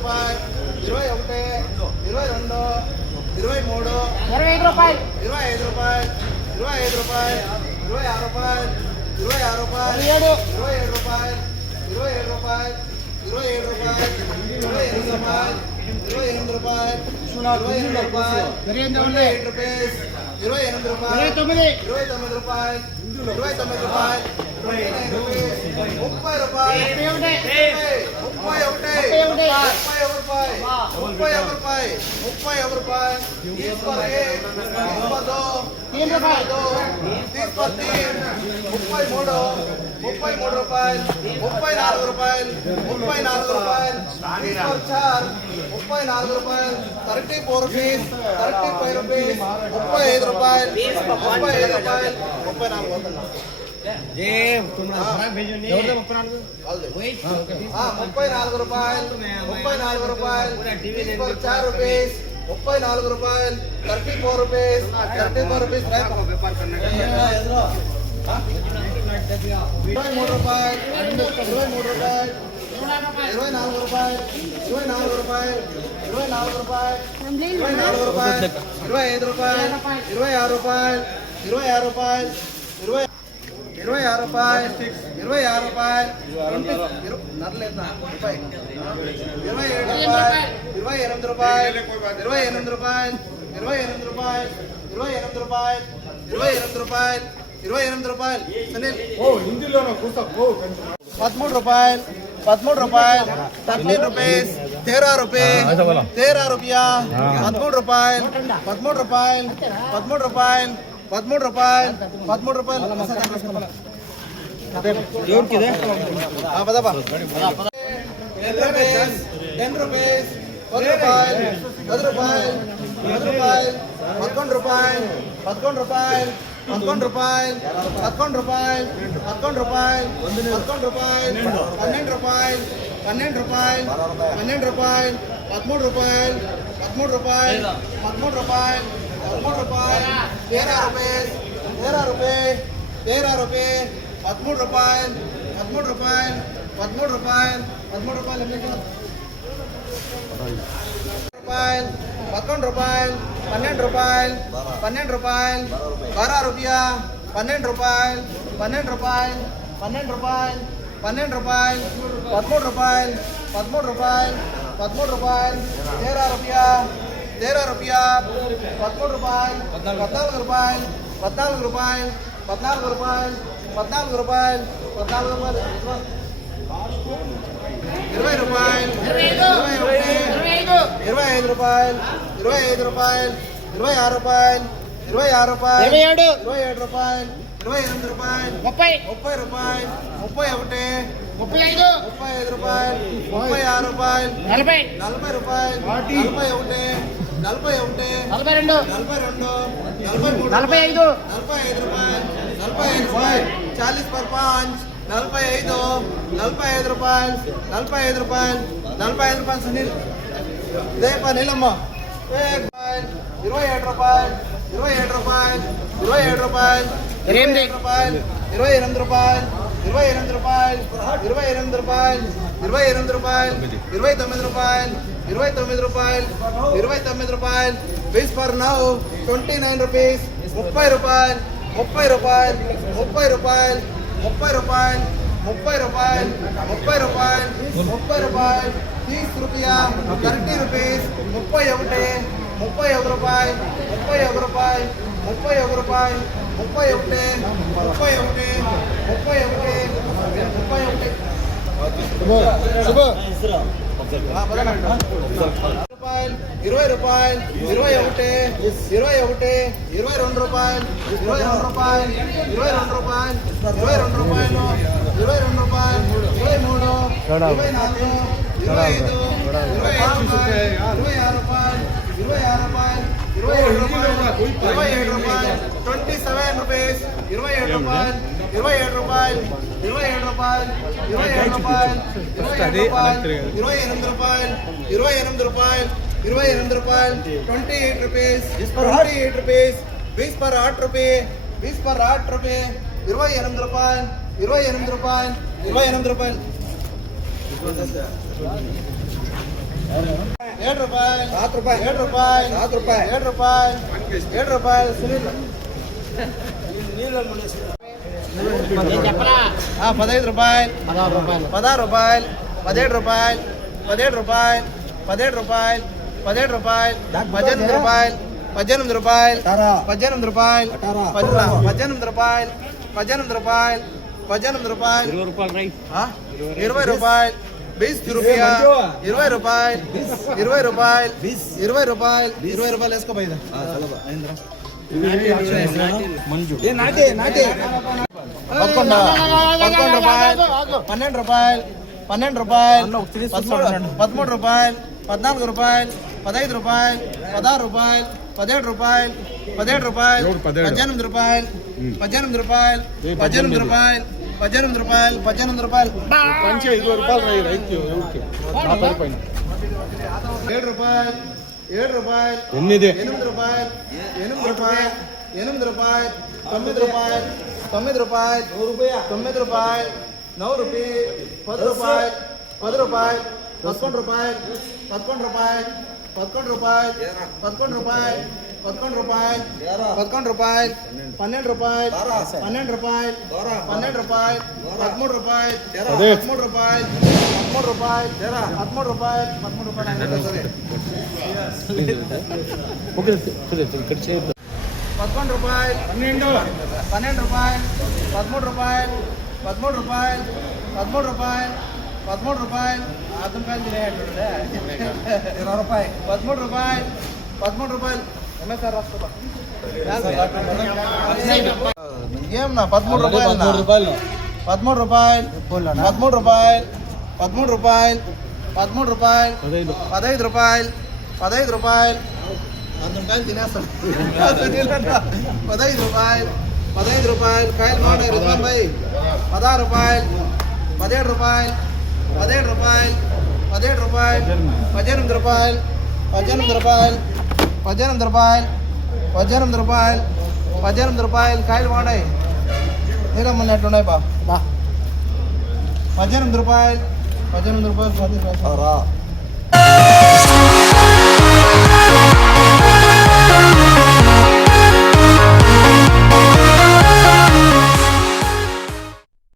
రూపాయలు 21 22 23 25 రూపాయలు 25 రూపాయలు 26 రూపాయలు 27 రూపాయలు 27 రూపాయలు 27 రూపాయలు 27 రూపాయలు 28 రూపాయలు 28 రూపాయలు 28 రూపాయలు 28 రూపాయలు 28 రూపాయలు 29 రూపాయలు 29 రూపాయలు 30 రూపాయలు 31 రూపాయలు तीस पर 33 33 రూపాయలు 34 రూపాయలు 34 రూపాయలు 34 రూపాయలు 34 రూపీస్ 35 రూపీస్ 35 రూపాయలు 35 రూపాయలు 34 ये तुम भेजो नहीं 34 రూపాయలు 34 రూపాయలు 4 రూపీస్ 34 రూపాయలు 34 రూపీస్ 34 రూపీస్ व्यापार करने का 23 రూపాయలు 23 రూపాయలు 24 రూపాయలు 24 రూపాయలు 24 రూపాయలు 24 రూపాయలు 25 రూపాయలు 26 రూపాయలు 26 రూపాయలు 26 రూపాయలు 26 రూపాయలు 27 రూపాయలు 28 రూపాయలు 28 రూపాయలు 28 రూపాయలు 28 రూపాయలు 28 రూపాయలు సునీల్ హిందీలోనే కూర్చో 13 రూపాయలు 13 రూపాయలు 13 రూపీస్ 13 రూపాయలు 13 रुपया 13 రూపాయలు 13 రూపాయలు 13 రూపాయలు 13 రూపాయలు 13 రూపాయలు ఎవరు కిదే పదబా 10 రూపాయలు 10 రూపాయలు 10 రూపాయలు 10 రూపాయలు 10 రూపాయలు 11 రూపాయలు 11 రూపాయలు 11 రూపాయలు 11 రూపాయలు 11 రూపాయలు 11 రూపాయలు 12 రూపాయలు 12 రూపాయలు 12 రూపాయలు 13 రూపాయలు 13 రూపాయలు 13 రూపాయలు 13 రూపాయలు 13 రూపాయలు 13 రూపాయలు 13 రూపాయలు 13 రూపాయలు 13 రూపాయలు 13 రూపాయలు 13 రూపాయలు రూపాయలు 11 రూపాయలు 12 రూపాయలు 12 రూపాయలు 12 रुपया 12 రూపాయలు 12 రూపాయలు 12 రూపాయలు 12 రూపాయలు 13 రూపాయలు 13 రూపాయలు 13 రూపాయలు 13 रुपया 13 रुपया 13 రూపాయలు 14 రూపాయలు 14 రూపాయలు 14 రూపాయలు 14 రూపాయలు 14 రూపాయలు 20 రూపాయలు 25 రూపాయలు 25 రూపాయలు 26 రూపాయలు 26 రూపాయలు 27 రూపాయలు 28 రూపాయలు 30 రూపాయలు 31 35 రూపాయలు 36 రూపాయలు 40 రూపాయలు 41 41 42 43 45 రూపాయలు 45 రూపాయలు 40 पर 5 45 45 రూపాయలు 45 రూపాయలు 45 రూపాయలు సునీల్ ఇదే నీలమ్మ 27 రూపాయలు 27 రూపాయలు 27 రూపాయలు 28 రూపాయలు 28 రూపాయలు 28 రూపాయలు 28 రూపాయలు 28 రూపాయలు 29 రూపాయలు 29 రూపాయలు 29 రూపాయలు 20 पर 9 29 రూపీస్ 30 రూపాయలు 30 రూపాయలు 30 రూపాయలు 30 రూపాయలు 30 రూపాయలు 30 రూపాయలు 30 రూపాయలు 30 रुपया 30 रुपीस 31 31 రూపాయలు 31 రూపాయలు 31 రూపాయలు 31 రూపాయలు 20 రూపాయలు 21 22 రూపాయలు 22 రూపాయలు 22 రూపాయలు 22 రూపాయలు 22 రూపాయలు 23 24 25 26 రూపాయలు 27 రూపాయలు 27 రూపీస్ 27 రూపాయలు 27 రూపాయలు 27 రూపాయలు 27 రూపాయలు 28 రూపాయలు 28 రూపాయలు 28 రూపాయలు 28 రూపీస్ 28 రూపీస్ 20 पर 8 रुपये 20 पर 8 रुपये 28 రూపాయలు 28 రూపాయలు 28 రూపాయలు రూపాయలు 7 రూపాయలు 7 రూపాయలు 7 రూపాయలు 7 రూపాయలు 7 రూపాయలు సునీల్ చెప్పరా 15 రూపాయలు 16 రూపాయలు 17 రూపాయలు 17 రూపాయలు 17 రూపాయలు 17 రూపాయలు 18 రూపాయలు 18 రూపాయలు 18 రూపాయలు 18 రూపాయలు 18 రూపాయలు 18 రూపాయలు 20 రూపాయలు రైస్ 20 రూపాయలు 20 రూపాయ 20 రూపాయలు 20 రూపాయలు 20 రూపాయలు 20 రూపాయలు వేసుకో భయ్యా మంజు 11 రూపాయలు 12 రూపాయలు 12 రూపాయలు 13 రూపాయలు 14 రూపాయలు 15 రూపాయలు 16 రూపాయలు 17 రూపాయలు 17 రూపాయలు 18 రూపాయలు 18 రూపాయలు 18 రూపాయలు 18 రూపాయలు 18 రూపాయలు 20 రూపాయలు రైతు 7 రూపాయలు 7 రూపాయలు 8 8 రూపాయలు 8 రూపాయలు 8 రూపాయలు 9 రూపాయలు 9 రూపాయలు 9 రూపాయలు 9 రూపాయలు 10 రూపాయలు 10 రూపాయలు 11 రూపాయలు 11 రూపాయలు 11 రూపాయలు 11 రూపాయలు 11 రూపాయలు 11 రూపాయలు 12 రూపాయలు 12 రూపాయలు 12 రూపాయలు 13 రూపాయలు 13 రూపాయలు 13 రూపాయలు 13 రూపాయలు 13 రూపాయలు 11 రూపాయలు 12 రూపాయలు 13 రూపాయలు 13 రూపాయలు 13 రూపాయలు 13 రూపాయలు అర్థం కాదు 20 రూపాయలు 13 రూపాయలు 13 రూపాయలు సార్ రాసుకో ఏమన్నా 13 రూపాయలు 13 రూపాయలు 13 రూపాయలు 13 రూపాయలు 13 రూపాయలు 15 రూపాయలు 15 రూపాయలు అర్థం కాదు తినేస్తాం 15 రూపాయలు 15 రూపాయలు కాయలు బాగున్నాయి రుద్రం భాయ్ 16 రూపాయలు 17 రూపాయలు 17 రూపాయలు 17 రూపాయలు 18 రూపాయలు 18 రూపాయలు 18 రూపాయలు 18 రూపాయలు 18 రూపాయలు కాయలు బాగున్నాయి నీరమ్మన్నట్టున్నాయి బా 18 రూపాయలు 18 రూపాయలు 10 రూపాయలు